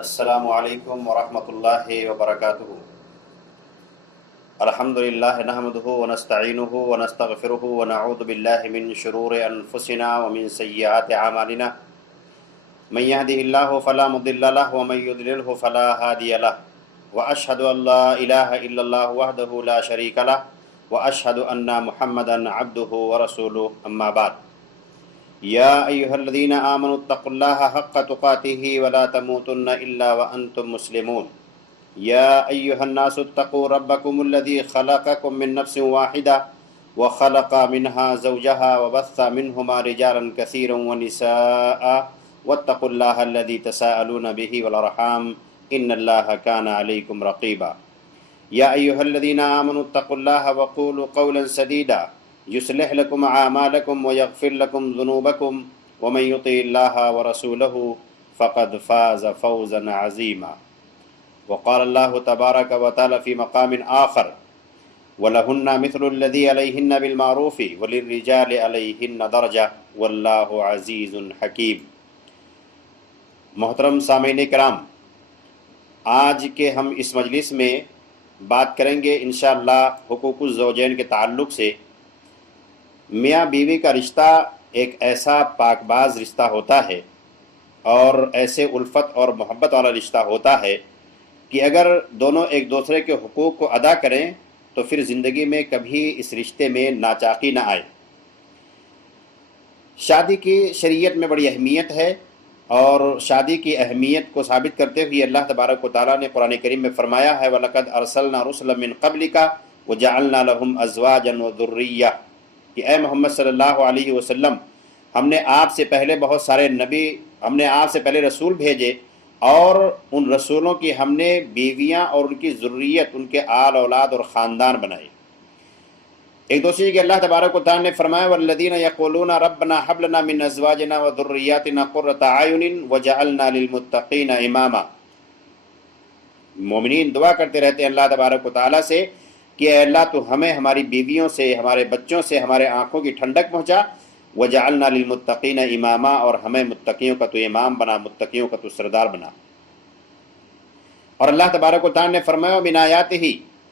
السلام علیکم ورحمۃ اللہ وبرکاتہ۔ الحمد للہ نحمده ونستعینه ونستغفره ونعوذ باللہ من شرور انفسنا ومن سیئات اعمالنا من يهده الله فلا مضل له ومن يضلله فلا هادي له واشهد ان لا اله الا الله وحده لا شريك له واشهد ان محمدا عبده ورسوله اما بعد۔ یا ایہا الذین آمنوا اتقوا اللہ حق تقاته ولا تموتن الا وانتم مسلمون۔ یا ایہا الناس اتقوا ربکم الذی خلقکم من نفس واحدہ وخلق منها زوجها وبث منہما رجالا کثیرا ونساء واتقوا اللہ الذی تساءلون به والارحام ان اللہ کان علیکم رقیبا۔ یا ایہا الذین آمنوا اتقوا اللہ وقولوا قولا سدیدا یصلح لکم اعمالکم ویغفر لکم ذنوبکم ومن یطع اللہ ورسولہ فقد فاز فوزا عظیما۔ وقال اللہ تبارک وتعالی فی مقام آخر وَلَهُنَّ مِثْلُ الَّذِي عَلَيْهِنَّ بِالْمَعْرُوفِ وَلِلرِّجَالِ عَلَيْهِنَّ دَرْجَةٌ وَاللَّهُ عَزِيزٌ حَكِيمٌ۔ محترم سامعین کرام، آج کے ہم اس مجلس میں بات کریں گے انشاءاللہ حقوق الزوجین کے تعلق سے۔ میاں بیوی کا رشتہ ایک ایسا پاک باز رشتہ ہوتا ہے اور ایسے الفت اور محبت والا رشتہ ہوتا ہے کہ اگر دونوں ایک دوسرے کے حقوق کو ادا کریں تو پھر زندگی میں کبھی اس رشتے میں ناچاقی نہ آئے۔ شادی کی شریعت میں بڑی اہمیت ہے، اور شادی کی اہمیت کو ثابت کرتے ہوئے اللہ تبارک و تعالیٰ نے قرآن کریم میں فرمایا ہے وَلَقَدْ أَرْسَلْنَا رُسُلًا مِّن قَبْلِكَ وَجَعَلْنَا لَهُمْ أَزْوَاجًا وَذُرِّيَّةً، کہ اے محمد صلی اللہ علیہ وسلم، ہم نے آپ سے پہلے بہت سارے نبی، ہم نے آپ سے پہلے رسول بھیجے، اور ان رسولوں کی ہم نے بیویاں اور ان کی ذریت، ان کے آل اولاد اور خاندان بنائے۔ ایک دوسری کہ اللہ تبارک و تعالیٰ نے فرمایا والذین یقولون ربنا هب لنا من ازواجنا وذریاتنا قرۃ اعین وجعلنا للمتقین اماما۔ مومنین دعا کرتے رہتے ہیں اللہ تبارک و تعالیٰ سے کہ اے اللہ تو ہمیں ہماری بیویوں سے، ہمارے بچوں سے ہمارے آنکھوں کی ٹھنڈک پہنچا، وجعلنا للمتقین اماما، اور ہمیں متقیوں کا تو امام بنا، متقیوں کا تو سردار بنا۔ اور اللہ تبارک و تعالیٰ نے فرمایا من آیاتہ،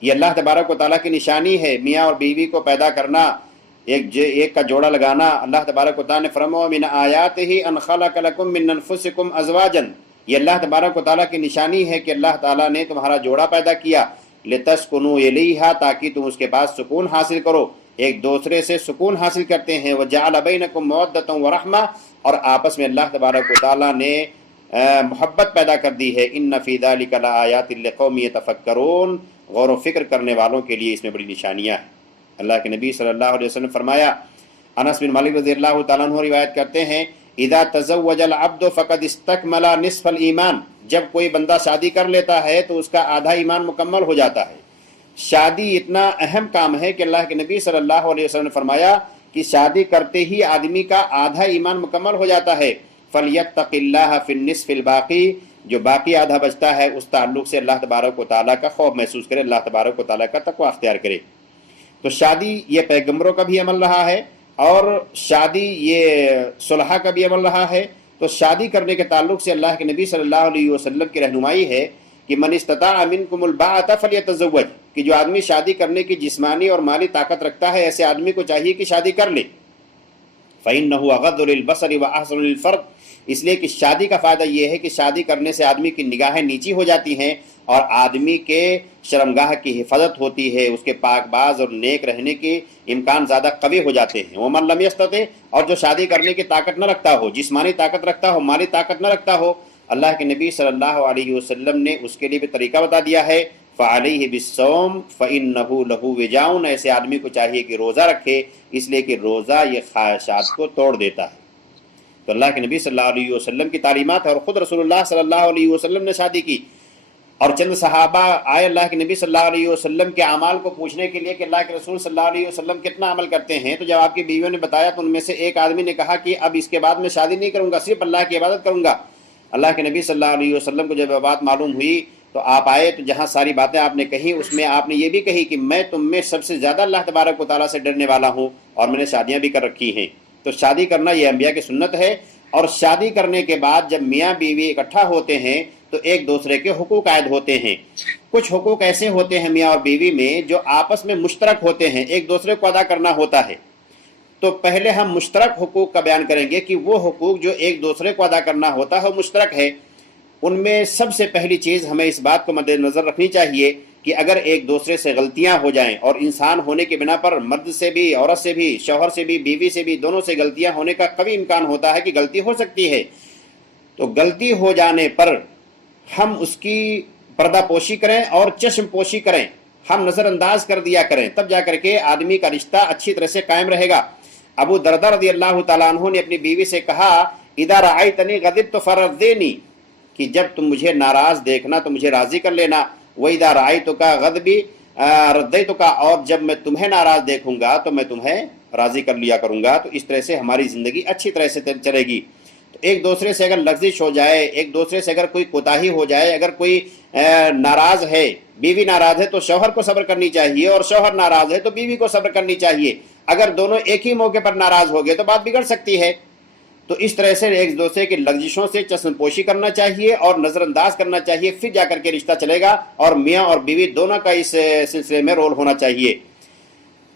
یہ اللہ تبارک و تعالیٰ کی نشانی ہے میاں اور بیوی کو پیدا کرنا، ایک کا جوڑا لگانا۔ اللہ تبارک و تعالیٰ نے فرمایا من آیاتہ ان خلق لکم من انفسکم ازواجا، یہ اللہ تبارک و تعالیٰ کی نشانی ہے کہ اللہ تعالیٰ نے تمہارا جوڑا پیدا کیا، لتسکنوا الیہا، تاکہ تم اس کے پاس سکون حاصل کرو، ایک دوسرے سے سکون حاصل کرتے ہیں، وجعل بینکم مودۃ ورحمہ، اور آپس میں اللہ تبارک و تعالیٰ نے محبت پیدا کر دی ہے۔ ان فی ذلک لآیات لقوم یتفکرون، غور و فکر کرنے والوں کے لیے اس میں بڑی نشانیاں ہیں۔ اللہ کے نبی صلی اللہ علیہ وسلم نے فرمایا، انس بن مالک رضی اللہ تعالیٰ عنہ روایت کرتے ہیں اذا تزوج العبد فقد استکمل نصف الایمان، جب کوئی بندہ شادی کر لیتا ہے تو اس کا آدھا ایمان مکمل ہو جاتا ہے۔ شادی اتنا اہم کام ہے کہ اللہ کے نبی صلی اللہ علیہ وسلم نے فرمایا کہ شادی کرتے ہی آدمی کا آدھا ایمان مکمل ہو جاتا ہے۔ فَلْيَتَّقِ اللَّهَ فِي النِّصْفِ الْبَاقِي، جو باقی آدھا بچتا ہے اس تعلق سے اللہ تبارک و تعالیٰ کا خوف محسوس کرے، اللہ تبارک و تعالیٰ کا تقوی اختیار کرے۔ تو شادی یہ پیغمبروں کا بھی عمل رہا ہے، اور شادی یہ صلحاء کا بھی عمل رہا ہے۔ تو شادی کرنے کے تعلق سے اللہ کے نبی صلی اللہ علیہ وسلم کی رہنمائی ہے کہ من استطاع منکم الباءۃ فلیتزوج، کہ جو آدمی شادی کرنے کی جسمانی اور مالی طاقت رکھتا ہے ایسے آدمی کو چاہیے کہ شادی کر لے۔ فإنہ اغض للبصر واحسن للفرج، اس لیے کہ شادی کا فائدہ یہ ہے کہ شادی کرنے سے آدمی کی نگاہیں نیچی ہو جاتی ہیں اور آدمی کے شرمگاہ کی حفاظت ہوتی ہے، اس کے پاک باز اور نیک رہنے کے امکان زیادہ قوی ہو جاتے ہیں۔ ومن لم یستطع، اور جو شادی کرنے کی طاقت نہ رکھتا ہو، جسمانی طاقت رکھتا ہو، مالی طاقت نہ رکھتا ہو، اللہ کے نبی صلی اللہ علیہ وسلم نے اس کے لیے بھی طریقہ بتا دیا ہے فعلیہ بالصوم فإنہ لہ وجاء، ایسے آدمی کو چاہیے کہ روزہ رکھے، اس لیے کہ روزہ یہ خواہشات کو توڑ دیتا ہے۔ تو اللہ کے نبی صلی اللہ علیہ وسلم کی تعلیمات ہے، اور خود رسول اللہ صلی اللہ علیہ وسلم نے شادی کی، اور چند صحابہ آئے اللہ کے نبی صلی اللہ علیہ وسلم کے اعمال کو پوچھنے کے لیے کہ اللہ کے رسول صلی اللہ علیہ وسلم کتنا عمل کرتے ہیں۔ تو جب آپ کی بیویوں نے بتایا تو ان میں سے ایک آدمی نے کہا کہ اب اس کے بعد میں شادی نہیں کروں گا، صرف اللہ کی عبادت کروں گا۔ اللہ کے نبی صلی اللہ علیہ وسلم کو جب یہ بات معلوم ہوئی تو آپ آئے، تو جہاں ساری باتیں آپ نے کہیں اس میں آپ نے یہ بھی کہی کہ میں تم میں سب سے زیادہ اللہ تبارک و تعالیٰ سے ڈرنے والا ہوں، اور میں نے شادیاں بھی کر رکھی ہیں۔ تو شادی کرنا یہ انبیاء کی سنت ہے، اور شادی کرنے کے بعد جب میاں بیوی اکٹھا ہوتے ہیں تو ایک دوسرے کے حقوق عائد ہوتے ہیں۔ کچھ حقوق ایسے ہوتے ہیں میاں اور بیوی میں جو آپس میں مشترک ہوتے ہیں، ایک دوسرے کو ادا کرنا ہوتا ہے۔ تو پہلے ہم مشترک حقوق کا بیان کریں گے کہ وہ حقوق جو ایک دوسرے کو ادا کرنا ہوتا ہے وہ مشترک ہے۔ ان میں سب سے پہلی چیز ہمیں اس بات کو مد نظر رکھنی چاہیے کہ اگر ایک دوسرے سے غلطیاں ہو جائیں، اور انسان ہونے کی بنا پر مرد سے بھی، عورت سے بھی، شوہر سے بھی، بیوی سے بھی، دونوں سے غلطیاں ہونے کا قوی امکان ہوتا ہے کہ غلطی ہو سکتی ہے، تو غلطی ہو جانے پر ہم اس کی پردہ پوشی کریں اور چشم پوشی کریں، ہم نظر انداز کر دیا کریں، تب جا کر کے آدمی کا رشتہ اچھی طرح سے قائم رہے گا۔ ابو درداء رضی اللہ تعالیٰ عنہ نے اپنی بیوی سے کہا اذا رأیتنی غضبت فرضینی، کہ جب تم مجھے ناراض دیکھنا تو مجھے راضی کر لینا، وَإِذَا رَأَيْتُكَ غَضْبِي رَضَّيْتُكَ، اور جب میں تمہیں ناراض دیکھوں گا تو میں تمہیں راضی کر لیا کروں گا۔ تو اس طرح سے ہماری زندگی اچھی طرح سے چلے گی۔ تو ایک دوسرے سے اگر لغزش ہو جائے، ایک دوسرے سے اگر کوئی کوتاہی ہو جائے، اگر کوئی ناراض ہے، بیوی ناراض ہے تو شوہر کو صبر کرنی چاہیے، اور شوہر ناراض ہے تو بیوی کو صبر کرنی چاہیے۔ اگر دونوں ایک ہی موقع پر ناراض ہو گئے تو بات بگڑ سکتی ہے۔ تو اس طرح سے ایک دوسرے کی لغزشوں سے چشم پوشی کرنا چاہیے اور نظر انداز کرنا چاہیے، پھر جا کر کے رشتہ چلے گا، اور میاں اور بیوی دونوں کا اس سلسلے میں رول ہونا چاہیے۔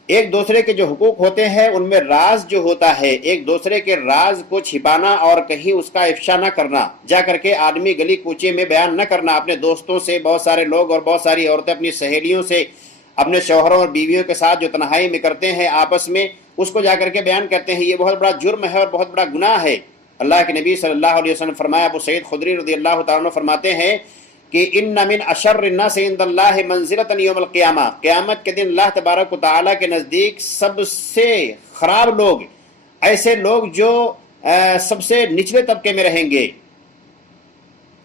ایک دوسرے کے جو حقوق ہوتے ہیں ان میں راز جو ہوتا ہے، ایک دوسرے کے راز کو چھپانا اور کہیں اس کا افشا نہ کرنا، جا کر کے آدمی گلی کوچے میں بیان نہ کرنا، اپنے دوستوں سے، بہت سارے لوگ اور بہت ساری عورتیں اپنی سہیلیوں سے، اپنے شوہروں اور بیویوں کے ساتھ جو تنہائی میں کرتے ہیں آپس میں، اس کو جا کر کے بیان کرتے ہیں، یہ بہت بڑا جرم ہے اور بہت بڑا گناہ ہے۔ اللہ کے نبی صلی اللہ علیہ وسلم فرمایا، ابو سعید خدری رضی اللہ تعالیٰ عنہ فرماتے ہیں کہ ان من اشر الناس عند اللہ منزلۃ یوم القیامہ، قیامت کے دن اللہ تبارک و تعالیٰ کے نزدیک سب سے خراب لوگ، ایسے لوگ جو سب سے نچلے طبقے میں رہیں گے،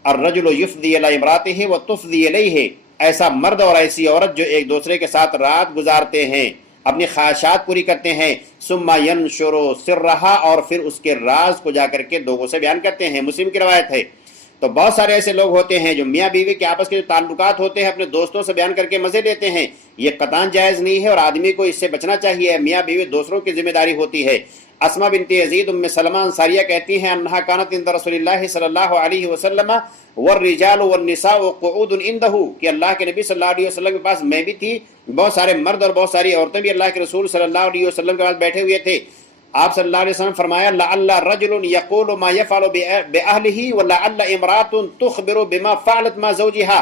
الرجل یفضی الی امرأتہ وتفضی الیہ، ایسا مرد اور ایسی عورت جو ایک دوسرے کے ساتھ رات گزارتے ہیں، اپنی خواہشات پوری کرتے ہیں، ثم ینشر سرہا، اور پھر اس کے راز کو جا کر کے لوگوں سے بیان کرتے ہیں۔ مسلم کی روایت ہے۔ تو بہت سارے ایسے لوگ ہوتے ہیں جو میاں بیوی کے آپس کے جو تعلقات ہوتے ہیں اپنے دوستوں سے بیان کر کے مزے لیتے ہیں، یہ قطعاً جائز نہیں ہے اور آدمی کو اس سے بچنا چاہیے۔ میاں بیوی دوسروں کی ذمہ داری ہوتی ہے۔ اسماء بنت یزید ام سلمہ انصاریہ کہتی ہیں انہا کانت عند رسول اللہ صلی اللہ علیہ وسلم والرجال والنساء قعود عنده، کہ اللہ کے نبی صلی اللہ علیہ وسلم کے پاس میں بھی تھی، بہت سارے مرد اور بہت ساری عورتیں بھی اللہ کے رسول صلی اللہ علیہ وسلم کے پاس بیٹھے ہوئے تھے۔ آپ صلی اللہ علیہ وسلم فرمایا لعل رجل یقول ما یفعل باہلہ ولعل امرأۃ تخبر بما فعلت مع زوجہا،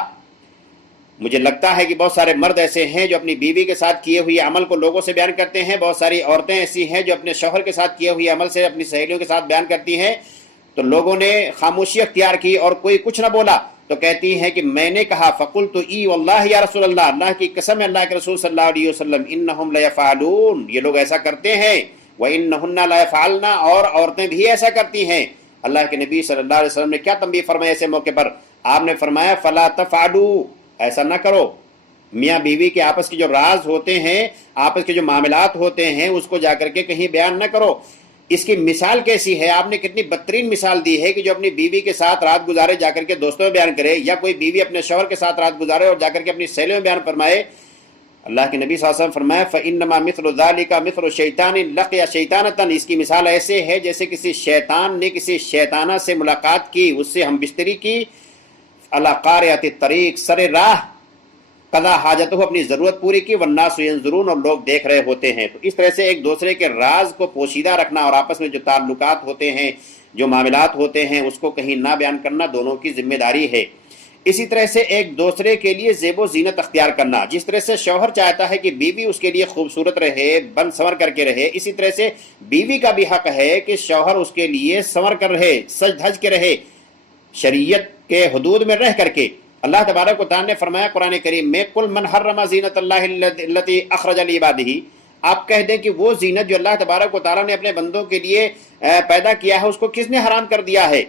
مجھے لگتا ہے کہ بہت سارے مرد ایسے ہیں جو اپنی بیوی کے ساتھ کیے ہوئے عمل کو لوگوں سے بیان کرتے ہیں، بہت ساری عورتیں ایسی ہیں جو اپنے شوہر کے ساتھ کیے ہوئے عمل سے اپنی سہیلیوں کے ساتھ بیان کرتی ہیں۔ تو لوگوں نے خاموشی اختیار کی اور کوئی کچھ نہ بولا، تو کہتی ہیں کہ میں نے کہا فقلت ای واللہ یا رسول اللہ، اللہ کی قسم ہے اللہ کے رسول صلی اللہ علیہ وسلم، انہم لیفعلون، یہ لوگ ایسا کرتے ہیں، وانہن لیفعلن، اور عورتیں بھی ایسا کرتی ہیں۔ اللہ کے نبی صلی اللہ علیہ وسلم نے کیا تنبیہ فرمایا ایسے موقع پر؟ آپ نے فرمایا فلا تفعلوا، ایسا نہ کرو۔ میاں بیوی کے آپس کے جو راز ہوتے ہیں، آپس کے جو معاملات ہوتے ہیں، اس کو جا کر کے کہیں بیان نہ کرو۔ اس کی مثال کیسی ہے؟ آپ نے کتنی بدترین مثال دی ہے کہ جو اپنی بیوی کے ساتھ رات گزارے جا کر کے دوستوں میں بیان کرے، یا کوئی بیوی اپنے شوہر کے ساتھ رات گزارے اور جا کر کے اپنی سہیلیوں میں بیان فرمائے۔ اللہ کے نبی صلی اللہ علیہ وسلم فرمایا فَإِنَّمَا مِثْلُ ذَلِكَ مِثْلُ شَيْطَانٍ لَقِيَ شَيْطَانَةً، اس کی مثال ایسے ہے جیسے کسی شیطان نے کسی شیطانہ سے ملاقات کی، اس سے ہم بستری کی، عَلَى قَارِعَةِ الطَّرِيقِ، سر راہ، قضا حاجت ہو، اپنی ضرورت پوری کی، وَالنَّاسُ يَنظُرُونَ، اور لوگ دیکھ رہے ہوتے ہیں۔ تو اس طرح سے ایک دوسرے کے راز کو پوشیدہ رکھنا اور آپس میں جو تعلقات ہوتے ہیں، جو معاملات ہوتے ہیں، اس کو کہیں نہ بیان کرنا دونوں کی ذمہ داری ہے۔ اسی طرح سے ایک دوسرے کے لیے زیب و زینت اختیار کرنا، جس طرح سے شوہر چاہتا ہے کہ بیوی اس کے لیے خوبصورت رہے، بن سنور کر کے رہے، اسی طرح سے بیوی کا بھی حق ہے کہ شوہر اس کے لیے سنور کر رہے، سج دھج کے رہے، شریعت کے حدود میں رہ کر کے۔ اللہ تبارک و تعالیٰ نے فرمایا قرآن کریم میں قل من حرم زینت اللہ التی اخرج لعبادہ، آپ کہہ دیں کہ وہ زینت جو اللہ تبارک و تعالیٰ نے اپنے بندوں کے لیے پیدا کیا ہے اس کو کس نے حرام کر دیا ہے؟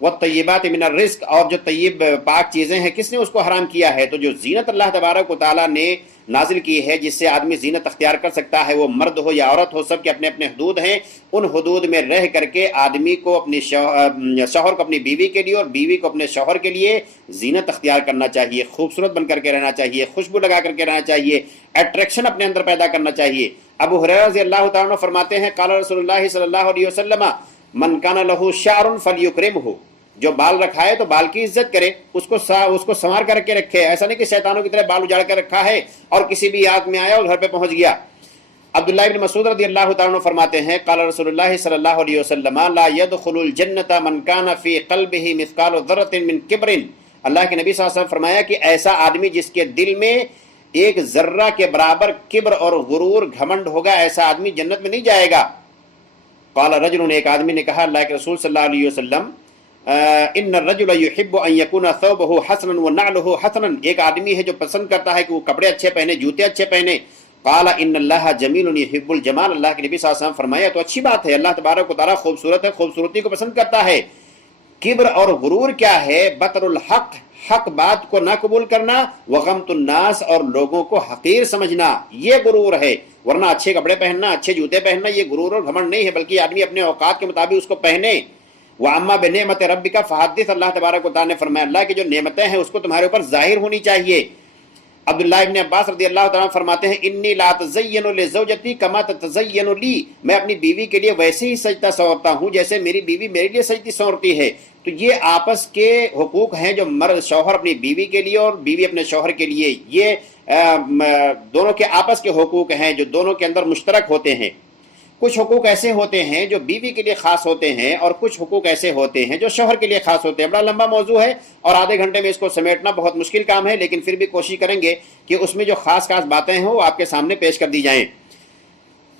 والطیبات من الرزق، اور جو طیب پاک چیزیں ہیں کس نے اس کو حرام کیا ہے؟ تو جو زینت اللہ تبارک و تعالیٰ نے نازل کی ہے جس سے آدمی زینت اختیار کر سکتا ہے، وہ مرد ہو یا عورت ہو، سب کے اپنے اپنے حدود ہیں، ان حدود میں رہ کر کے آدمی کو اپنی شوہر کو اپنی بیوی کے لیے اور بیوی کو اپنے شوہر کے لیے زینت اختیار کرنا چاہیے، خوبصورت بن کر کے رہنا چاہیے، خوشبو لگا کر کے رہنا چاہیے، اٹریکشن اپنے اندر پیدا کرنا چاہیے۔ ابو ہریرہ رضی اللہ تعالیٰ عنہ فرماتے ہیں قال رسول اللہ صلی اللہ علیہ وسلم من کان لہ شعر فلیکرمہ، جو بال رکھا ہے تو بال کی عزت کرے، اس کو سنوار کر کے رکھے، ایسا نہیں کہ شیطانوں کی طرح بال اجاڑ کر رکھا ہے اور کسی بھی آگ میں آیا اور گھر پہ پہنچ گیا۔ عبداللہ ابن مسعود رضی اللہ تعالیٰ عنہ فرماتے ہیں قال رسول اللہ صلی اللہ علیہ وسلم لا يدخل الجنة من كان في قلبه مثقال ذرة من کبر، اللہ کے نبی صلی اللہ علیہ وسلم فرمایا کہ ایسا آدمی جس کے دل میں ایک ذرہ کے برابر کبر اور غرور گھمنڈ ہوگا، ایسا آدمی جنت میں نہیں جائے گا۔ قال رجل، ایک آدمی نے کہا اللہ کے رسول صلی اللہ علیہ وسلم ان الرجل يحب ان يكون ثوبه حسنا ونعله حسنا، ایک آدمی ہے جو پسند کرتا ہے کہ وہ کپڑے اچھے پہنے، جوتے اچھے پہنے۔ قال ان اللہ جمیل یحب الجمال، اللہ کے نبی صلی اللہ علیہ وسلم فرمایا تو اچھی بات ہے، اللہ تبارک و تعالیٰ خوبصورت ہے، خوبصورتی کو پسند کرتا ہے۔ کبر اور غرور کیا ہے؟ بطر الحق، حق بات کو نہ قبول کرنا، وغمت الناس، اور لوگوں کو حقیر سمجھنا، یہ غرور ہے۔ ورنہ اچھے کپڑے پہننا، اچھے جوتے پہننا یہ غرور اور گھمنڈ نہیں ہے، بلکہ آدمی اپنے اوقات کے مطابق اس کو پہنے۔ وَأَمَّا بِنِعْمَةِ رَبِّكَ فَحَدِّثْ، اللہ تبارک و تعالیٰ نے فرمایا اللہ کی جو نعمتیں ہیں اس کو تمہارے اوپر ظاہر ہونی چاہیے۔ عبداللہ ابن عباس رضی اللہ تعالیٰ فرماتے ہیں انی لا اتزین لزوجتی کما تتزین لی، میں اپنی بیوی کے لیے ویسے ہی سجدہ سنورتا ہوں جیسے میری بیوی میرے لیے سجدی سنورتی ہے۔ تو یہ آپس کے حقوق ہیں جو مرد شوہر اپنی بیوی کے لیے اور بیوی اپنے شوہر کے لیے، یہ دونوں کے آپس کے حقوق ہیں جو دونوں کے اندر مشترک ہوتے ہیں۔ کچھ حقوق ایسے ہوتے ہیں جو بیوی کے لیے خاص ہوتے ہیں اور کچھ حقوق ایسے ہوتے ہیں جو شوہر کے لیے خاص ہوتے ہیں۔ بڑا لمبا موضوع ہے اور آدھے گھنٹے میں اس کو سمیٹنا بہت مشکل کام ہے، لیکن پھر بھی کوشش کریں گے کہ اس میں جو خاص باتیں ہیں وہ آپ کے سامنے پیش کر دی جائیں۔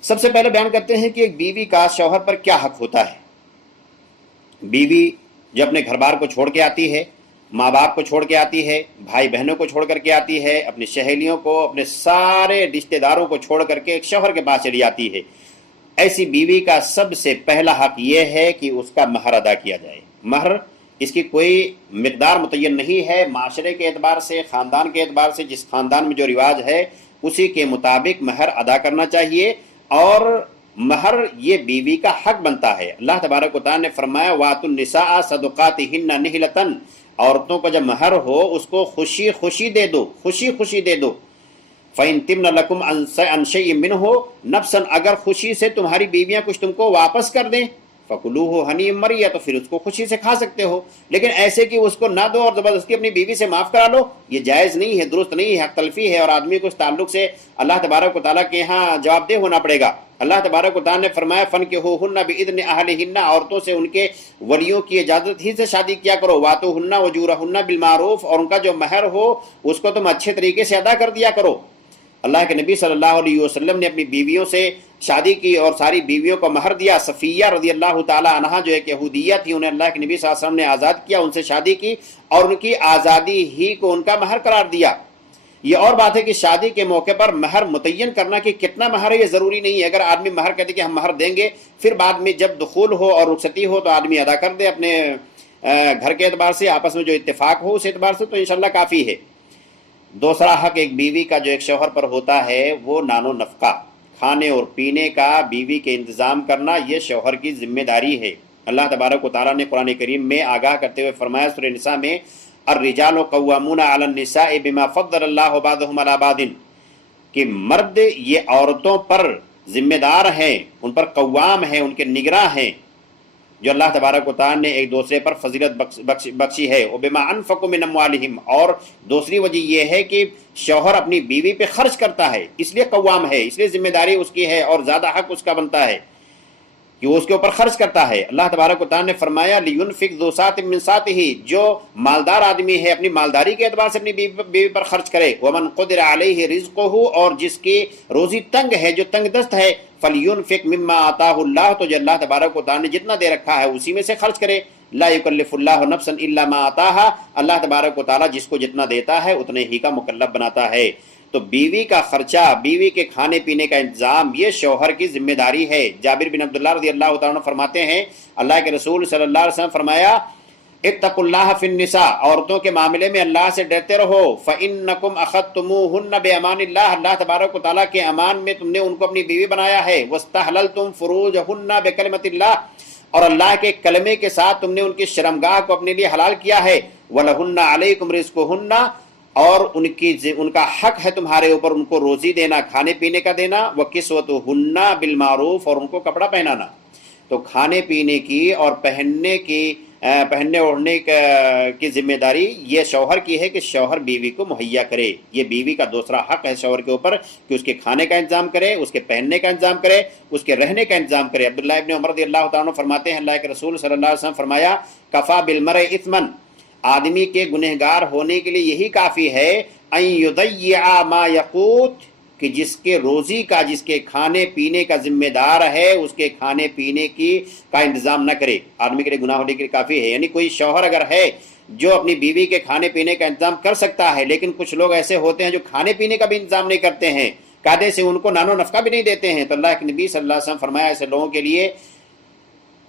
سب سے پہلے بیان کرتے ہیں کہ ایک بیوی کا شوہر پر کیا حق ہوتا ہے۔ بیوی جو اپنے گھر بار کو چھوڑ کے آتی ہے، ماں باپ کو چھوڑ کے آتی ہے، بھائی بہنوں کو چھوڑ کر کے آتی ہے، اپنی سہیلیوں کو، اپنے سارے رشتہ داروں کو چھوڑ کر کے ایک شوہر کے پاس چلی آتی ہے، ایسی بیوی کا سب سے پہلا حق یہ ہے کہ اس کا مہر ادا کیا جائے۔ مہر اس کی کوئی مقدار متعین نہیں ہے، معاشرے کے اعتبار سے، خاندان کے اعتبار سے، جس خاندان میں جو رواج ہے اسی کے مطابق مہر ادا کرنا چاہیے، اور مہر یہ بیوی کا حق بنتا ہے۔ اللہ تبارک و تعالیٰ نے فرمایا وَآتُوا النِّسَاءَ صَدُقَاتِهِنَّ نِحْلَةً، عورتوں کو جب مہر ہو اس کو خوشی خوشی دے دو، خوشی خوشی دے دو۔ فَإِن تِبْنَ لَكُمْ عَنْ شَيْءٍ مِّنْهُ نَفْسًا، اگر خوشی سے تمہاری بیویاں کچھ تم کو واپس کر دیں، فَكُلُوهُ هَنِيًّا مَرِيًّا، تو پھر اس کو خوشی سے کھا سکتے ہو، لیکن ایسے کہ اس کو نہ دو اور زبردستی اپنی بیوی سے معاف کرا لو، یہ جائز نہیں ہے، درست نہیں ہے، حق تلفی ہے، اور آدمی کو اس تعلق سے اللہ تبارک و تعالیٰ کے یہاں جواب دہ ہونا پڑے گا۔ اللہ تبارک و تعالیٰ نے فرمایا فَانكِحُوهُنَّ بِإِذْنِ أَهْلِهِنَّ، عورتوں سے ان کے ولیوں کی اجازت ہی سے شادی کیا کرو، وَآتُوهُنَّ أُجُورَهُنَّ بِالْمَعْرُوفِ، اور ان کا جو مہر ہو اس کو تم اچھے طریقے سے ادا کر دیا کرو۔ اللہ کے نبی صلی اللہ علیہ وسلم نے اپنی بیویوں سے شادی کی اور ساری بیویوں کو مہر دیا۔ صفیہ رضی اللہ تعالی عنہا جو ایک یہودیہ تھی، انہیں اللہ کے نبی صلی اللہ علیہ وسلم نے آزاد کیا، ان سے شادی کی اور ان کی آزادی ہی کو ان کا مہر قرار دیا۔ یہ اور بات ہے کہ شادی کے موقع پر مہر متعین کرنا کہ کتنا مہر ہے یہ ضروری نہیں ہے۔ اگر آدمی مہر کہتے کہ ہم مہر دیں گے، پھر بعد میں جب دخول ہو اور رخصتی ہو تو آدمی ادا کر دے اپنے گھر کے اعتبار سے، آپس میں جو اتفاق ہو اس اعتبار سے، تو انشاءاللہ کافی ہے۔ دوسرا حق ایک بیوی کا جو ایک شوہر پر ہوتا ہے وہ نان و نفقہ، کھانے اور پینے کا بیوی کے انتظام کرنا، یہ شوہر کی ذمہ داری ہے۔ اللہ تبارک و تعالیٰ نے قرآن کریم میں آگاہ کرتے ہوئے فرمایا سورہ نساء میں الرجال قوامون علی النساء بما فضل اللہ بعضهم علی بعض، کہ مرد یہ عورتوں پر ذمہ دار ہیں، ان پر قوام ہیں، ان کے نگراں ہیں، جو اللہ تبارک و تعالیٰ نے ایک دوسرے پر فضیلت بخشی ہے۔ وبما انفقوا من اموالہم، اور دوسری وجہ یہ ہے کہ شوہر اپنی بیوی پہ خرچ کرتا ہے، اس لیے قوام ہے، اس لیے ذمہ داری اس کی ہے اور زیادہ حق اس کا بنتا ہے کہ وہ اس کے اوپر خرچ کرتا ہے۔ اللہ تبارک و تعالیٰ نے فرمایا لینفق ذو سعۃ من سعتہ، جو مالدار آدمی ہے اپنی مالداری کے اعتبار سے اپنی بیوی پر خرچ کرے۔ ومن قدر علیہ رزقہ، اور جس کی روزی تنگ ہے، جو تنگ دست ہے، فلینفق مما آتاہ اللہ، تو جو اللہ تبارک و تعالیٰ نے جتنا دے رکھا ہے اسی میں سے خرچ کرے۔ لا یکلف اللہ نفسا الا ما آتاہا، اللہ تبارک و تعالیٰ جس کو جتنا دیتا ہے اتنے ہی کا مکلف بناتا ہے۔ تو بیوی کا خرچہ، بیوی کے کھانے پینے کا انتظام، یہ شوہر کی ذمہ داری ہے۔ جابر بن عبداللہ رضی اللہ تعالیٰ عنہ فرماتے ہیں اللہ کے رسول صلی اللہ علیہ وسلم فرمایا اتقوا اللہ فی النساء، عورتوں کے معاملے میں اللہ سے ڈرتے رہو۔ فإنکم اخذتموہن بأمان اللہ، اللہ تبارک و تعالیٰ کے امان میں تم نے ان کو اپنی بیوی بنایا ہے۔ واستحللتم فروجہن بکلمۃ اللہ، اور اللہ کے کلمے کے ساتھ تم نے ان کی شرمگاہ کو اپنے لیے حلال کیا ہے۔ وَلَهُنَّ عَلَيْكُمْ رِزْقُهُنَّ، اور ان کا حق ہے تمہارے اوپر ان کو روزی دینا، کھانے پینے کا دینا۔ وَكِسْوَتُهُنَّ بِالْمَعْرُوفِ، اور ان کو کپڑا پہنانا۔ تو تو کھانے پینے کی اور پہننے اوڑھنے کی ذمہ داری یہ شوہر کی ہے کہ شوہر بیوی کو مہیا کرے. یہ بیوی کا دوسرا حق ہے شوہر کے اوپر کہ اس کے کھانے کا انتظام کرے، اس کے پہننے کا انتظام کرے، اس کے رہنے کا انتظام کرے. عبداللہ ابن عمر رضی اللہ تعالیٰ عنہ فرماتے ہیں اللہ کے رسول صلی اللہ علیہ وسلم فرمایا کفا بالمرء اثما، آدمی کے گنہگار ہونے کے لیے یہی کافی ہے ان یضیع ما یقوت، کہ جس کے روزی کا، جس کے کھانے پینے کا ذمہ دار ہے اس کے کھانے پینے کا انتظام نہ کرے. آدمی کے لیے گناہ ہونے کے لیے کافی ہے. یعنی کوئی شوہر اگر ہے جو اپنی بیوی کے کھانے پینے کا انتظام کر سکتا ہے، لیکن کچھ لوگ ایسے ہوتے ہیں جو کھانے پینے کا بھی انتظام نہیں کرتے ہیں، قاعدے سے ان کو نان و نفقہ بھی نہیں دیتے ہیں، تو اللہ کے نبی صلی اللہ علیہ وسلم فرمایا ایسے لوگوں کے لیے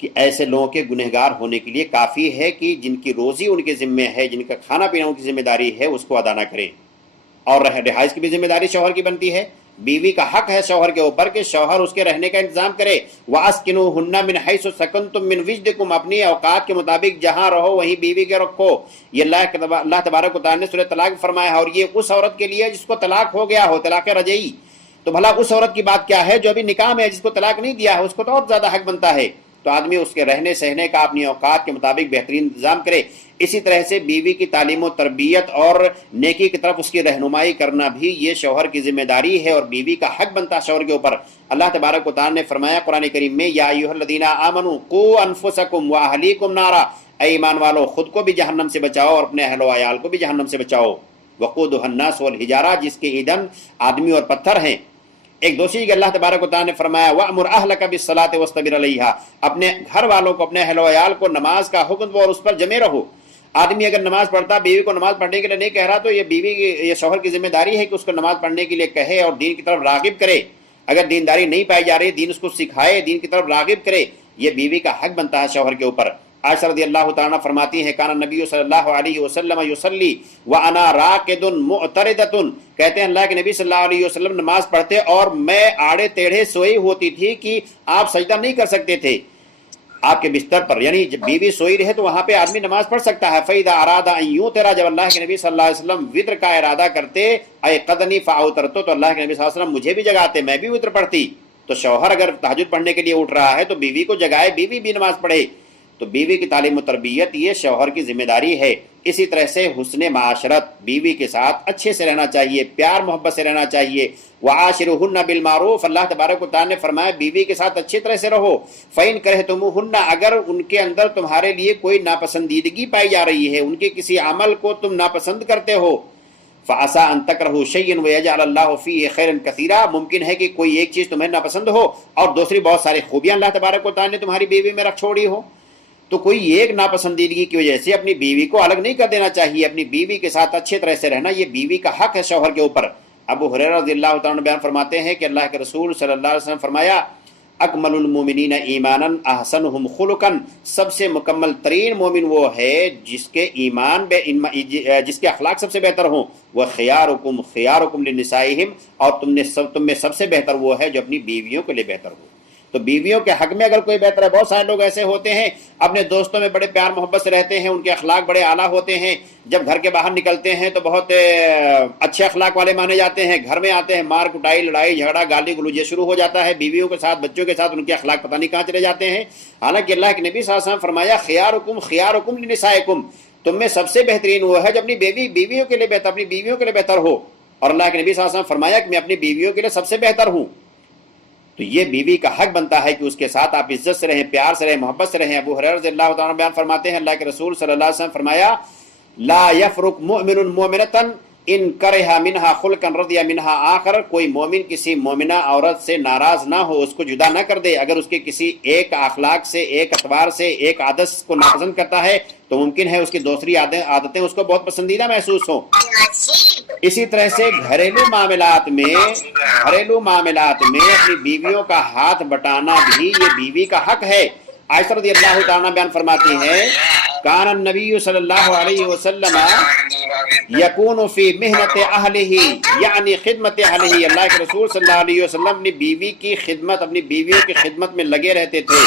کہ ایسے لوگوں کے گنہگار ہونے کے لیے کافی ہے کہ جن کی روزی ان کے ذمہ ہے، جن کا کھانا پینا ان کی ذمہ داری ہے، اس کو ادا نہ کریں. اور رہائش کی بھی ذمہ داری شوہر کی بنتی ہے. بیوی کا حق ہے شوہر کے اوپر کہ شوہر اس کے رہنے کا انتظام کرے. وَأَسْكِنُوهُنَّ مِنْ حَيْثُ سَكَنْتُم مِّن وِجْدِكُمْ، اپنی اوقات کے مطابق جہاں رہو وہیں بیوی کے رکھو. یہ اللہ تبارک و تعالیٰ نے سورہ طلاق فرمایا ہے، اور یہ اس عورت کے لیے جس کو طلاق ہو گیا ہو، طلاق رجعی. تو بھلا اس عورت کی بات کیا ہے جو ابھی نکاح میں ہے، جس کو طلاق نہیں دیا ہے، اس کو تو اور زیادہ حق بنتا ہے. تو آدمی اس کے رہنے سہنے کا اپنی اوقات کے مطابق بہترین انتظام کرے. اسی طرح سے بیوی کی تعلیم و تربیت اور نیکی کی طرف اس کی رہنمائی کرنا بھی یہ شوہر کی ذمہ داری ہے اور بیوی کا حق بنتا ہے شوہر کے اوپر. اللہ تبارک و تعالیٰ نے فرمایا قرآن کریم میں یا ایھا الذین آمنوا قوا انفسکم واہلیکم نارا، اے ایمان والو خود کو بھی جہنم سے بچاؤ اور اپنے اہل و عیال کو بھی جہنم سے بچاؤ. وقودھا الناس والحجارہ، جس کے ایندھن آدمی اور پتھر ہیں. ایک دوسری کہ اللہ تبارک و تعالیٰ نے فرمایا وَأْمُرْ أَهْلَكَ بِالصَّلَاةِ وَاصْطَبِرْ عَلَيْهَا، اپنے گھر والوں کو، اپنے اہل و عیال کو نماز کا حکم دو اور اس پر جمے رہو. آدمی اگر نماز پڑھتا، بیوی کو نماز پڑھنے کے لیے نہیں کہہ رہا، تو یہ شوہر کی ذمہ داری ہے کہ اس کو نماز پڑھنے کے لیے کہے اور دین کی طرف راغب کرے. اگر دینداری نہیں پائی جا رہی، دین اس کو سکھائے، دین کی طرف راغب کرے. یہ بیوی کا حق بنتا ہے شوہر کے اوپر. عائشہ رضی اللہ تعالیٰ فرماتی ہیں کان النبی صلی اللہ علیہ وسلم یصلی وانا راقد معترضۃ، کہتے ہیں اللہ کے نبی صلی اللہ علیہ وسلم نماز پڑھتے اور میں آڑے ٹیڑھے سوئی ہوتی تھی کہ آپ سجدہ نہیں کر سکتے تھے آپ کے بستر پر. یعنی جب بیوی سوئی رہے تو وہاں پہ آدمی نماز پڑھ سکتا ہے. فَإِذَا أَرَادَ أَن يُوتِرَ، جب اللہ کے نبی صلی اللہ علیہ وسلم وطر کا ارادہ کرتے، أَيْقَظَنِي فَأَوْتَرْتُ، تو اللہ کے نبی صلی اللہ علیہ وسلم مجھے بھی جگاتے، میں بھی وطر پڑھتی. تو شوہر اگر تہجد پڑھنے کے لیے اٹھ رہا ہے تو بیوی کو جگائے، بیوی بھی نماز پڑھے. تو بیوی کی تعلیم و تربیت یہ شوہر کی ذمہ داری ہے. اسی طرح سے حسن معاشرت، بیوی کے ساتھ اچھے سے رہنا چاہیے، پیار محبت سے رہنا چاہیے. وعاشرہن بالمعروف، اللہ تبارک و تعالیٰ نے فرمایا بیوی کے ساتھ اچھی طرح سے رہو. فإن کرہتموہن، اگر ان کے اندر تمہارے لیے کوئی ناپسندیدگی پائی جا رہی ہے، ان کے کسی عمل کو تم ناپسند کرتے ہو، فعسى ان تکرہوا شیئا ویجعل اللہ فیہ خیرا کثیرا، ممکن ہے کہ کوئی ایک چیز تمہیں ناپسند ہو اور دوسری بہت ساری خوبیاں اللہ تبارک و تعالیٰ نے تمہاری بیوی میں رکھ چھوڑی ہو. تو کوئی ایک ناپسندیدگی کی وجہ سے اپنی بیوی کو الگ نہیں کر دینا چاہیے. اپنی بیوی کے ساتھ اچھے طرح سے رہنا یہ بیوی کا حق ہے شوہر کے اوپر. ابو ہریرہ رضی اللہ تعالیٰ عنہ بیان فرماتے ہیں کہ اللہ کے رسول صلی اللہ علیہ وسلم فرمایا اکمل المومنین ایمانا احسنہم خلقا، سب سے مکمل ترین مومن وہ ہے جس کے جس کے اخلاق سب سے بہتر ہوں. وہ خیارکم لنسائہم، اور تم میں سب سے بہتر وہ ہے جو اپنی بیویوں کے لیے بہتر ہو. تو بیویوں کے حق میں اگر کوئی بہتر ہے، بہت سارے لوگ ایسے ہوتے ہیں اپنے دوستوں میں بڑے پیار محبت سے رہتے ہیں، ان کے اخلاق بڑے اعلیٰ ہوتے ہیں، جب گھر کے باہر نکلتے ہیں تو بہت اچھے اخلاق والے مانے جاتے ہیں، گھر میں آتے ہیں مار کٹائی لڑائی جھگڑا گالی گلوچ یہ شروع ہو جاتا ہے. بیویوں کے ساتھ بچوں کے ساتھ ان کے اخلاق پتہ نہیں کہاں چلے جاتے ہیں. حالانکہ اللہ کے نبی صلی اللہ علیہ وسلم فرمایا خیارکم لنسائکم، تم میں سب سے بہترین وہ ہے جو اپنی بیویوں کے لیے بہتر، اپنی بیویوں کے لیے بہتر ہو. اور اللہ کے نبی صلی اللہ علیہ وسلم فرمایا کہ میں اپنی بیویوں کے لیے سب سے بہتر ہوں. تو یہ بیوی کا حق بنتا ہے کہ اس کے ساتھ آپ عزت سے رہیں، پیار سے رہیں، محبت سے رہیں. ابو ہریرہ رضی اللہ تعالیٰ بیان فرماتے ہیں اللہ کے رسول صلی اللہ علیہ وسلم فرمایا لا یفرق مؤمن مؤمنۃ ان کرہ منہا خلقا رضی منہا آخر، کوئی مومن کسی مومنہ عورت سے ناراض نہ ہو، اس کو جدا نہ کر دے. اگر اس کے کسی ایک اخلاق سے، ایک اعتبار سے، ایک عادت کو ناپسند کرتا ہے تو ممکن ہے اس کی دوسری عادتیں اس کو بہت پسندیدہ محسوس ہوں. اسی طرح سے گھریلو معاملات میں اپنی بیویوں کا ہاتھ بٹانا بھی یہ بیوی کا حق ہے. عائشہ رضی اللہ تعالیٰ بیان فرماتی ہیں کان النبی صلی اللہ علیہ وسلم یکون فی محنت اہلہ، یعنی خدمت اہلہ، اللہ کے رسول صلی اللہ علیہ وسلم اپنی بیوی کی خدمت، اپنی بیویوں کی خدمت میں لگے رہتے تھے.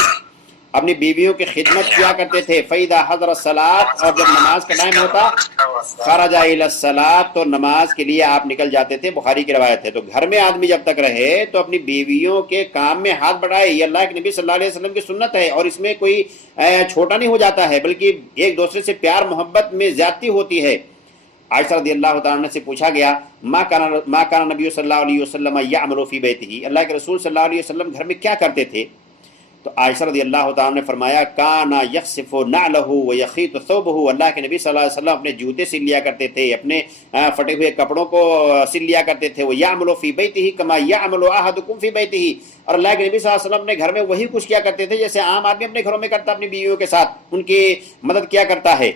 اپنی بیویوں کی خدمت کیا کرتے تھے. فَإِذَا حَضَرَ الصَّلَاةُ اور جب نماز کا ٹائم ہوتا خرج إِلَى الصَّلَاةِ تو نماز کے لیے آپ نکل جاتے تھے. بخاری کی روایت ہے. تو گھر میں آدمی جب تک رہے تو اپنی بیویوں کے کام میں ہاتھ بڑھائے. یہ اللہ کے نبی صلی اللہ علیہ وسلم کی سنت ہے اور اس میں کوئی چھوٹا نہیں ہو جاتا ہے بلکہ ایک دوسرے سے پیار محبت میں زیادتی ہوتی ہے. عائشہ رضی اللہ تعالیٰ عنہ سے پوچھا گیا ما کان نبی صلی اللہ علیہ وسلم یعمل فی بیتہ، اللہ کے رسول صلی اللہ علیہ وسلم گھر میں کیا کرتے تھے؟ تو عائشہ رضی اللہ تعالیٰ نے فرمایا کانا یخصف نعلہ ویخیط ثوبہ، اللہ کے نبی صلی اللہ علیہ وسلم اپنے جوتے سل لیا کرتے تھے، اپنے پھٹے ہوئے کپڑوں کو سل لیا کرتے تھے. ویعمل فی بیتہ کما یعمل احدکم فی بیتہ، اور اللہ کے نبی صلی اللہ علیہ وسلم اپنے گھر میں وہی کچھ کیا کرتے تھے جیسے عام آدمی اپنے گھروں میں کرتا، اپنی بیویوں کے ساتھ ان کی مدد کیا کرتا ہے.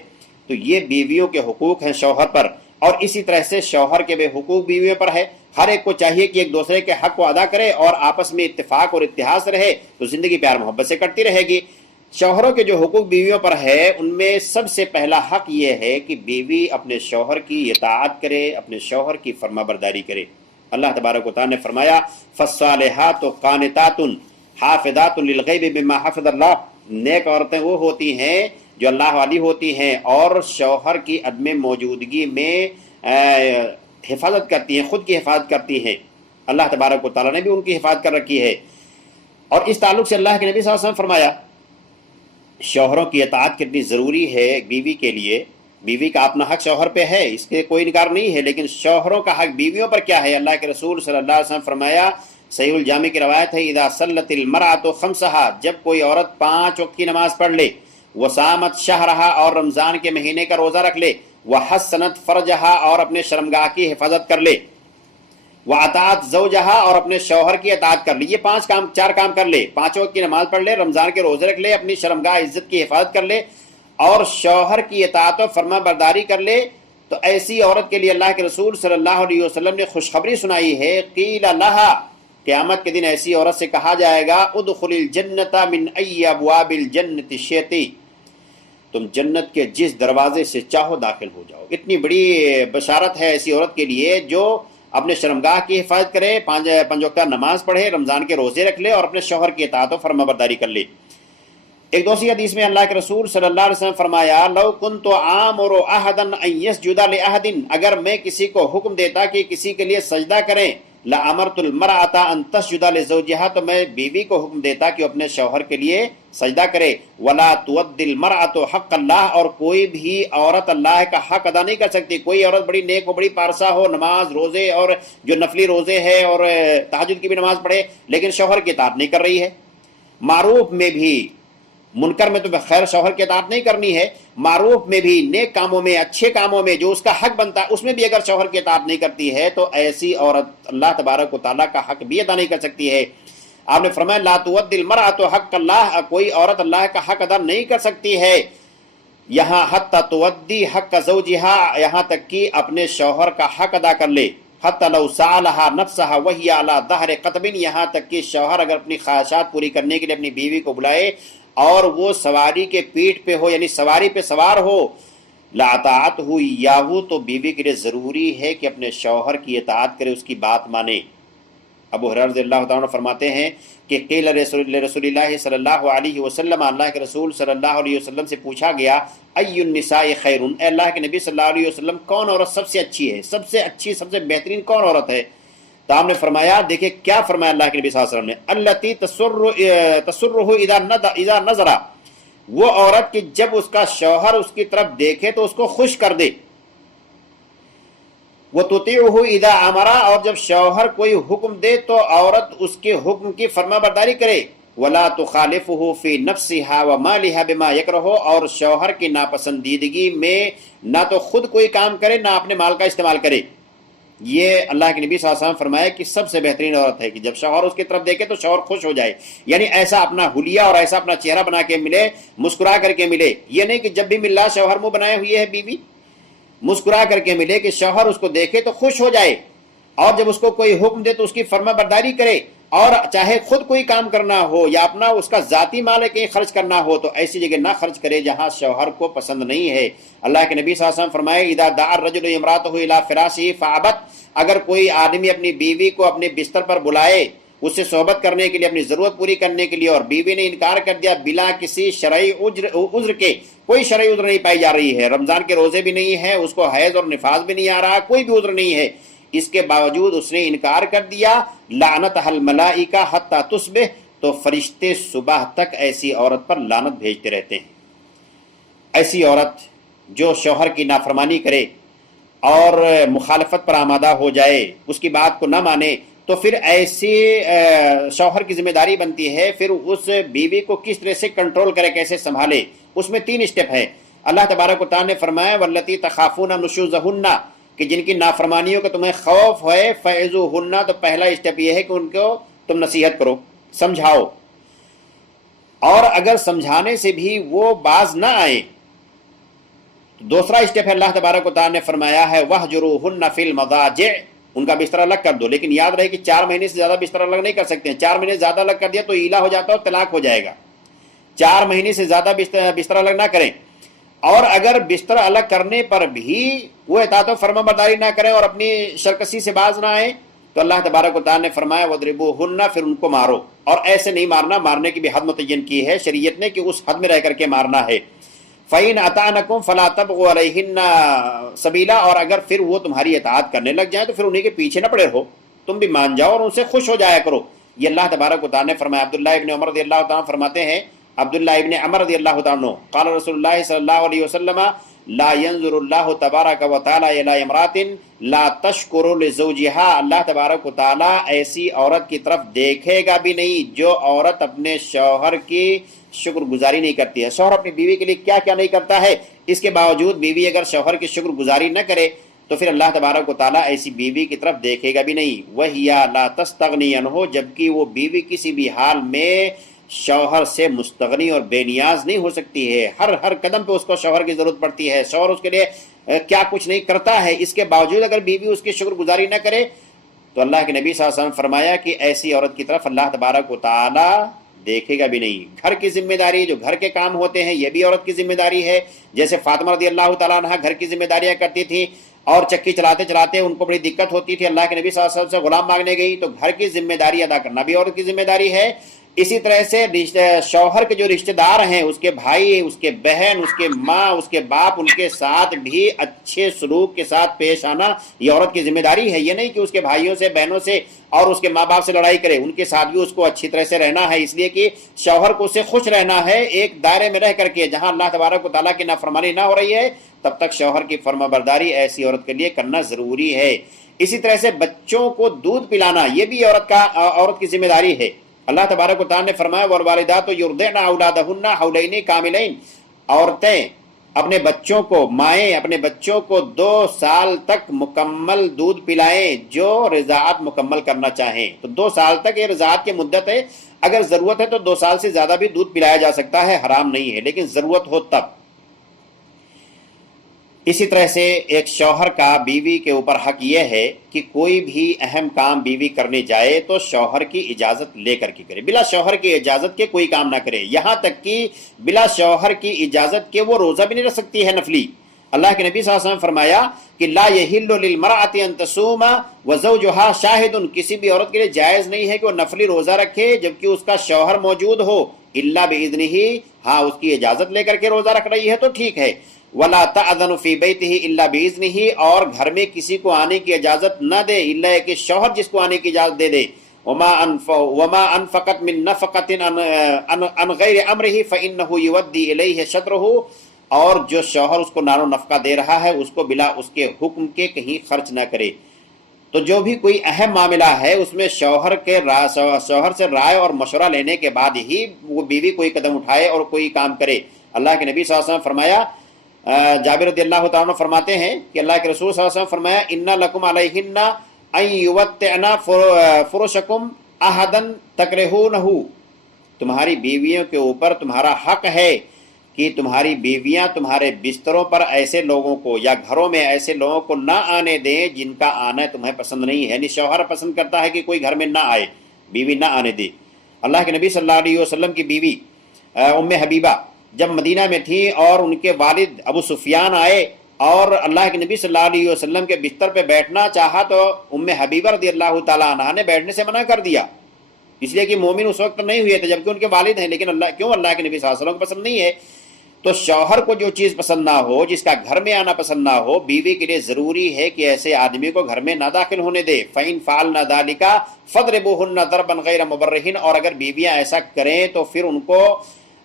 تو یہ بیویوں کے حقوق ہیں شوہر پر، اور اسی طرح سے شوہر کے بے حقوق بیویوں پر ہے. ہر ایک کو چاہیے کہ ایک دوسرے کے حق کو ادا کرے اور آپس میں اتفاق اور اتحاد سے رہے تو زندگی پیار محبت سے کٹتی رہے گی. شوہروں کے جو حقوق بیویوں پر ہے ان میں سب سے پہلا حق یہ ہے کہ بیوی اپنے شوہر کی اطاعت کرے، اپنے شوہر کی فرما برداری کرے. اللہ تبارک و تعالی نے فرمایا فالصالحات قانتات حافظات للغیب بما حفظ اللہ، نیک عورتیں وہ ہوتی ہیں جو اللہ والی ہوتی ہیں اور شوہر کی عدم موجودگی میں حفاظت کرتی ہیں، خود کی حفاظت کرتی ہیں. اللہ تبارک و تعالیٰ نے بھی ان کی حفاظت کر رکھی ہے. اور اس تعلق سے اللہ کے نبی صلی اللہ علیہ وسلم فرمایا شوہروں کی اطاعت کتنی ضروری ہے ایک بیوی کے لیے. بیوی کا اپنا حق شوہر پہ ہے، اس کے کوئی انکار نہیں ہے، لیکن شوہروں کا حق بیویوں پر کیا ہے؟ اللہ کے رسول صلی اللہ علیہ وسلم فرمایا، صحیح الجامع کی روایت ہے، اذا صلت المرأة خمسہا، جب کوئی عورت 5 وقت کی نماز پڑھ لے، وصامت شہرہا اور رمضان کے مہینے کا روزہ رکھ لے، وحسنت فرجہا اور اپنے شرمگاہ کی حفاظت کر لے، واطاعت زوجہا اور اپنے شوہر کی اطاعت کر لی. یہ 4 کام کر لے، 5 وقت کی نماز پڑھ لے، رمضان کے روزے رکھ لے، اپنی شرمگاہ عزت کی حفاظت کر لے اور شوہر کی اطاعت و فرما برداری کر لے. تو ایسی عورت کے لیے اللہ کے رسول صلی اللہ علیہ وسلم نے خوشخبری سنائی ہے. قیل لہا، قیامت کے دن ایسی عورت سے کہا جائے گا ادخل الجنت من ای ابواب الجنت شئتی، تم جنت کے جس دروازے سے چاہو داخل ہو جاؤ. اتنی بڑی بشارت ہے ایسی عورت کے لیے جو اپنے شرمگاہ کی حفاظت کرے، 5 وقتہ نماز پڑھے، رمضان کے روزے رکھ لے اور اپنے شوہر کی اطاعت و فرما برداری کر لے. ایک دوسری حدیث میں اللہ کے رسول صلی اللہ علیہ وسلم فرمایا لو کنت آمر احدا ان یسجد لاحد، اگر میں کسی کو حکم دیتا کہ کسی کے لیے سجدہ کریں، لامرت المرأة ان تسجد لزوجها، تو میں بیوی کو حکم دیتا کہ وہ اپنے شوہر کے لیے سجدہ کرے. ولا تؤدي المرأة حق اللہ، اور کوئی بھی عورت اللہ کا حق ادا نہیں کر سکتی. کوئی عورت بڑی نیک ہو، بڑی پارسا ہو، نماز روزے اور جو نفلی روزے ہے اور تہجد کی بھی نماز پڑھے، لیکن شوہر کی اطاعت نہیں کر رہی ہے. معروف میں بھی، منکر میں تو خیر شوہر کی اطاعت نہیں کرنی ہے، معروف میں بھی، نیک کاموں میں، اچھے کاموں میں جو اس کا حق بنتا ہے اس میں بھی اگر شوہر کی اطاعت نہیں کرتی ہے تو ایسی عورت اللہ تبارک و تعالیٰ کا حق بھی ادا نہیں کر سکتی ہے. آپ نے فرمایا لا تؤدی المرأة حق اللہ، کوئی عورت اللہ کا حق ادا نہیں کر سکتی ہے یہاں حتی تؤدی حق زوجہا، یہاں تک کہ اپنے شوہر کا حق ادا کر لے. حتی لو سالہا نفسہا وہی علی ظہر قطب، یہاں تک کہ شوہر اگر اپنی خواہشات پوری کرنے کے لیے اپنی بیوی کو بلائے اور وہ سواری کے پیٹھ پہ ہو، یعنی سواری پہ سوار ہو، لاطاعت ہو یاہو، تو بیوی کے لیے ضروری ہے کہ اپنے شوہر کی اطاعت کرے، اس کی بات مانے. ابو ہریرہ رضی اللہ تعالیٰ عنہ فرماتے ہیں کہ قیل رسول اللہ صلی اللہ علیہ وسلم، اللہ کے رسول صلی اللہ علیہ وسلم سے پوچھا گیا ای النساء خیر، اے اللہ کے نبی صلی اللہ علیہ وسلم کون عورت سب سے اچھی ہے، سب سے اچھی، سب سے بہترین کون عورت ہے؟ تو آپ نے فرمایا، دیکھیں کیا فرمایا اللہ کے نبی صلی اللہ علیہ وسلم نے، التی تسرہ اذا نظر، وہ عورت کہ جب اس کا شوہر اس کی طرف دیکھے تو اس کو خوش کر دے. وتطیعہ اذا امر، اور جب شوہر کوئی حکم دے تو عورت اس کے حکم کی فرما برداری کرے. ولا تخالفہ فی نفسہا ومالہا بما یکرہ، اور شوہر کی ناپسندیدگی میں نہ تو خود کوئی کام کرے نہ اپنے مال کا استعمال کرے. یہ اللہ کے نبی صلی اللہ علیہ وسلم فرمایا کہ سب سے بہترین عورت ہے کہ جب شوہر اس کی طرف دیکھے تو شوہر خوش ہو جائے، یعنی ایسا اپنا حلیہ اور ایسا اپنا چہرہ بنا کے ملے، مسکرا کر کے ملے. یہ نہیں کہ جب بھی مل رہا شوہر منہ بنائے ہوئے ہے بیوی، مسکرا کر کے ملے کہ شوہر اس کو دیکھے تو خوش ہو جائے، اور جب اس کو کوئی حکم دے تو اس کی فرما برداری کرے، اور چاہے خود کوئی کام کرنا ہو یا اپنا اس کا ذاتی مال ہے کہیں خرچ کرنا ہو تو ایسی جگہ نہ خرچ کرے جہاں شوہر کو پسند نہیں ہے. اللہ کے نبی صلی اللہ علیہ وسلم فرمائے اذا دعا الرجل امرأته الى فراشہ فابت، اگر کوئی آدمی اپنی بیوی کو اپنے بستر پر بلائے اس سے صحبت کرنے کے لیے، اپنی ضرورت پوری کرنے کے لیے، اور بیوی نے انکار کر دیا بلا کسی شرعی عذر کے، کوئی شرعی عذر نہیں پائی جا رہی ہے، رمضان کے روزے بھی نہیں ہے، اس کو حیض اور نفاس بھی نہیں آ رہا، کوئی بھی عذر نہیں ہے، اس کے باوجود اس نے انکار کر دیا، لعنتھا الملائکہ حتی تصبح، تو فرشتے صبح تک ایسی عورت پر لعنت بھیجتے رہتے ہیں۔ ایسی عورت جو شوہر کی نافرمانی کرے اور مخالفت پر آمادہ ہو جائے، اس کی بات کو نہ مانے، تو پھر ایسے شوہر کی ذمہ داری بنتی ہے پھر اس بیوی کو کس طرح سے کنٹرول کرے، کیسے سنبھالے۔ اس میں 3 اسٹیپ ہے۔ اللہ تبارک و تعالیٰ نے فرمایا واللاتی تخافون نشوزہن، کہ جن کی نافرمانیوں کا تمہیں خوف ہے، فعظوہن، تو پہلا اسٹیپ یہ ہے کہ ان کو تم نصیحت کرو، سمجھاؤ، اور اگر سمجھانے سے بھی وہ باز نہ آئے، دوسرا اسٹیپ ہے اللہ تبارک و تعالیٰ نے فرمایا ہے وَاهْجُرُوهُنَّ فِي الْمَضَاجِعِ، ان کا بستر الگ کر دو، لیکن یاد رہے کہ 4 مہینے سے زیادہ بستر الگ نہیں کر سکتے ہیں، 4 مہینے سے زیادہ الگ کر دیا تو ایلا ہو جاتا ہے اور طلاق ہو جائے گا۔ 4 مہینے سے زیادہ بستر الگ نہ کریں، اور اگر بستر الگ کرنے پر بھی وہ اطاعت و فرما برداری نہ کریں اور اپنی شرکسی سے باز نہ آئیں، تو اللہ تبارک و تعالیٰ نے فرمایا وَاضْرِبُوهُنَّ، پھر ان کو مارو، اور ایسے نہیں مارنا، مارنے کی بھی حد متعین کی ہے شریعت نے کہ اس حد میں رہ کر کے مارنا ہے۔ فَإِنْ أَطَعْنَكُمْ فَلَا تَبْغُوا عَلَيْهِنَّ سَبِيلًا، اور اگر پھر وہ تمہاری اطاعت کرنے لگ جائیں تو پھر انہیں کے پیچھے نہ پڑے رہو، تم بھی مان جاؤ اور ان سے خوش ہو جایا کرو۔ یہ اللہ تبارک و تعالیٰ نے فرمایا۔ عبداللہ ابن عمر رضی اللہ تعالیٰ فرماتے ہیں، عبداللہ ابن عمر رضی اللہ تعالیٰ قال رسول اللہ صلی اللہ علیہ وسلم لا ينظر اللہ تبارک و تعالیٰ الی امرات لا تشکر لزوجها، اللہ تبارک و تعالیٰ ایسی عورت کی طرف دیکھے گا بھی نہیں جو عورت اپنے شوہر کی شکر گزاری نہیں کرتی ہے۔ شوہر اپنی بیوی کے لیے کیا کیا نہیں کرتا ہے، اس کے باوجود بیوی اگر شوہر کی شکر گزاری نہ کرے تو پھر اللہ تبارک و تعالیٰ ایسی بیوی کی طرف دیکھے گا بھی نہیں۔ وَهِيَ لَا تَسْتَغْنِي عَنْهُ، جبکہ وہ بیوی کسی بھی حال میں شوہر سے مستغنی اور بے نیاز نہیں ہو سکتی ہے، ہر قدم پہ اس کو شوہر کی ضرورت پڑتی ہے، شوہر اس کے لیے کیا کچھ نہیں کرتا ہے، اس کے باوجود اگر بیوی اس کی شکر گزاری نہ کرے تو اللہ کے نبی صلی اللہ علیہ وسلم فرمایا کہ ایسی عورت کی طرف اللہ تبارک و تعالیٰ دیکھے گا بھی نہیں۔ گھر کی ذمہ داری، جو گھر کے کام ہوتے ہیں، یہ بھی عورت کی ذمہ داری ہے۔ جیسے فاطمہ رضی اللہ تعالیٰ عنہ گھر کی ذمہ داریاں کرتی تھیں اور چکی چلاتے چلاتے ان کو بڑی دقت ہوتی تھی، اللہ کے نبی صلی اللہ علیہ وسلم سے غلام مانگنے گئی، تو گھر کی ذمہ داری ادا کرنا بھی عورت کی ذمہ داری ہے۔ اسی طرح سے شوہر کے جو رشتہ دار ہیں، اس کے بھائی، اس کے بہن، اس کے ماں، اس کے باپ، ان کے ساتھ بھی اچھے سلوک کے ساتھ پیش آنا یہ عورت کی ذمہ داری ہے۔ یہ نہیں کہ اس کے بھائیوں سے، بہنوں سے اور اس کے ماں باپ سے لڑائی کرے، ان کے ساتھ بھی اس کو اچھی طرح سے رہنا ہے، اس لیے کہ شوہر کو اس سے خوش رہنا ہے ایک دائرے میں رہ کر کے جہاں اللہ تبارک و تعالیٰ کی نافرمانی نہ ہو رہی ہے، تب تک شوہر کی فرما برداری ایسی عورت کے لیے کرنا ضروری ہے۔ اسی طرح سے بچوں کو دودھ پلانا یہ بھی عورت کی ذمہ داری ہے۔ اللہ تبارک و تعالیٰ نے فرمایا والوالدات یرضعن اولادہن حولین کاملین، عورتیں اپنے بچوں کو، مائیں اپنے بچوں کو 2 سال تک مکمل دودھ پلائیں جو رضاعت مکمل کرنا چاہیں۔ تو 2 سال تک یہ رضاعت کی مدت ہے، اگر ضرورت ہے تو 2 سال سے زیادہ بھی دودھ پلایا جا سکتا ہے، حرام نہیں ہے، لیکن ضرورت ہو تب۔ اسی طرح سے ایک شوہر کا بیوی کے اوپر حق یہ ہے کہ کوئی بھی اہم کام بیوی کرنے جائے تو شوہر کی اجازت لے کر کے کرے، بلا شوہر کی اجازت کے کوئی کام نہ کرے، یہاں تک کہ بلا شوہر کی اجازت کے وہ روزہ بھی نہیں رکھ سکتی ہے نفلی۔ اللہ کے نبی صلی اللہ علیہ وسلم فرمایا کہ لا یحل للمرأۃ ان تصوم وزوجها شاہد، کسی بھی عورت کے لیے جائز نہیں ہے کہ وہ نفلی روزہ رکھے جبکہ اس کا شوہر موجود ہو، الا باذنہ، ہاں اس کی اجازت لے کر کے روزہ رکھ رہی ہے تو ٹھیک ہے۔ ولا تأذن فی بیتہ الا باذنہ، اور گھر میں کسی کو آنے کی اجازت نہ دے الا کہ شوہر جس کو آنے کی اجازت دے دے۔ وما انفقت من نفقۃ عن غیر امرہ فانہ یودی الیہ شطرہ، اور جو شوہر اس کو نان و نفقہ دے رہا ہے اس کو بلا اس کے حکم کے کہیں خرچ نہ کرے۔ تو جو بھی کوئی اہم معاملہ ہے اس میں شوہر سے رائے اور مشورہ لینے کے بعد ہی وہ بیوی کوئی قدم اٹھائے اور کوئی کام کرے۔ اللہ کے نبی صلی اللہ علیہ وسلم فرمایا، جابر رضی اللہ تعالیٰ عنہ فرماتے ہیں کہ اللہ کے رسول صلی اللہ علیہ وسلم فرمایا ان لکم علیہن ان یوطئن فرشکم احدا تکرہونہ، تمہاری بیویوں کے اوپر تمہارا حق ہے کہ تمہاری بیویاں تمہارے بستروں پر ایسے لوگوں کو یا گھروں میں ایسے لوگوں کو نہ آنے دیں جن کا آنا تمہیں پسند نہیں ہے، یعنی شوہر پسند کرتا ہے کہ کوئی گھر میں نہ آئے، بیوی نہ آنے دے۔ اللہ کے نبی صلی اللہ علیہ وسلم کی بیوی ام حبیبہ جب مدینہ میں تھی اور ان کے والد ابو سفیان آئے اور اللہ کے نبی صلی اللہ علیہ وسلم کے بستر پہ بیٹھنا چاہا تو ام حبیبہ رضی اللہ تعالیٰ عنہ نے بیٹھنے سے منع کر دیا، اس لیے کہ مومن اس وقت نہیں ہوئے تھے جبکہ ان کے والد ہیں، لیکن اللہ کیوں اللہ کے نبی صلی اللہ علیہ وسلم کو پسند نہیں ہے۔ تو شوہر کو جو چیز پسند نہ ہو، جس کا گھر میں آنا پسند نہ ہو، بیوی کے لیے ضروری ہے کہ ایسے آدمی کو گھر میں نہ داخل ہونے دے۔ فَإِن فَعَلْنَ ذَلِكَ فَاضْرِبُوهُنَّ ضَرْبًا غَيْرَ مُبَرِّحٍ، اور اگر بیویاں ایسا کریں تو پھر ان کو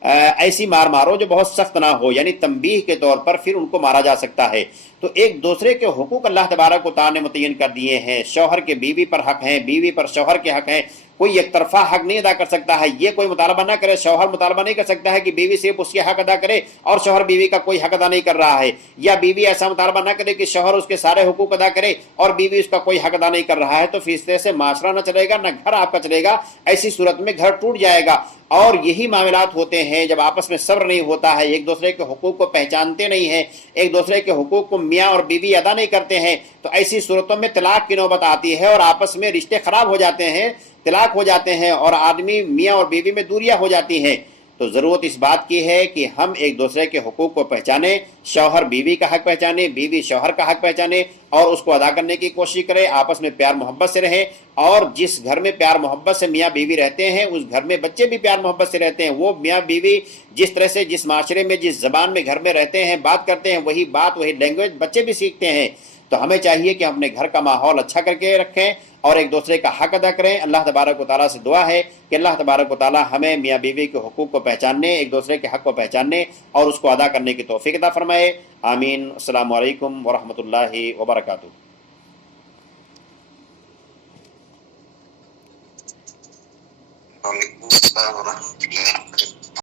ایسی مار مارو جو بہت سخت نہ ہو، یعنی تنبیہ کے طور پر پھر ان کو مارا جا سکتا ہے۔ تو ایک دوسرے کے حقوق اللہ تبارک و تعالیٰ نے متعین کر دیے ہیں۔ شوہر کے بیوی پر حق ہیں، بیوی پر شوہر کے حق ہیں، کوئی ایک طرفہ حق نہیں ادا کر سکتا ہے۔ یہ کوئی مطالبہ نہ کرے، شوہر مطالبہ نہیں کر سکتا ہے کہ بیوی صرف اس کے حق ادا کرے اور شوہر بیوی کا کوئی حق ادا نہیں کر رہا ہے، یا بیوی ایسا مطالبہ نہ کرے کہ شوہر اس کے سارے حقوق ادا کرے اور بیوی اس کا کوئی حق ادا نہیں کر رہا ہے۔ تو پھر اس طرح سے معاشرہ نہ چلے گا، نہ گھر آپ کا چلے گا، ایسی صورت میں گھر ٹوٹ جائے گا۔ اور یہی معاملات ہوتے ہیں جب آپس میں صبر نہیں ہوتا ہے، ایک دوسرے کے حقوق کو پہچانتے نہیں ہیں، ایک دوسرے کے حقوق کو میاں اور بیوی ادا نہیں کرتے ہیں، تو ایسی صورتوں میں طلاق کی نوبت آتی ہے اور آپس میں رشتے خراب ہو جاتے ہیں، طلاق ہو جاتے ہیں اور آدمی میاں اور بیوی میں دوریاں ہو جاتی ہیں۔ تو ضرورت اس بات کی ہے کہ ہم ایک دوسرے کے حقوق کو پہچانیں، شوہر بیوی کا حق پہچانے، بیوی شوہر کا حق پہچانے اور اس کو ادا کرنے کی کوشش کرے، آپس میں پیار محبت سے رہیں۔ اور جس گھر میں پیار محبت سے میاں بیوی رہتے ہیں اس گھر میں بچے بھی پیار محبت سے رہتے ہیں۔ وہ میاں بیوی جس طرح سے جس معاشرے میں جس زبان میں گھر میں رہتے ہیں، بات کرتے ہیں، وہی بات وہی لینگویج بچے بھی سیکھتے ہیں۔ تو ہمیں چاہیے کہ ہم اپنے گھر کا ماحول اچھا کر کے رکھیں اور ایک دوسرے کا حق ادا کریں۔ اللہ تبارک و تعالیٰ سے دعا ہے کہ اللہ تبارک و تعالیٰ ہمیں میاں بیوی کے حقوق کو پہچاننے، ایک دوسرے کے حق کو پہچاننے اور اس کو ادا کرنے کی توفیق عطا فرمائے۔ آمین۔ السلام علیکم ورحمۃ اللہ وبرکاتہ۔ وعلیکم السلام ورحمۃ اللہ وبرکاتہ۔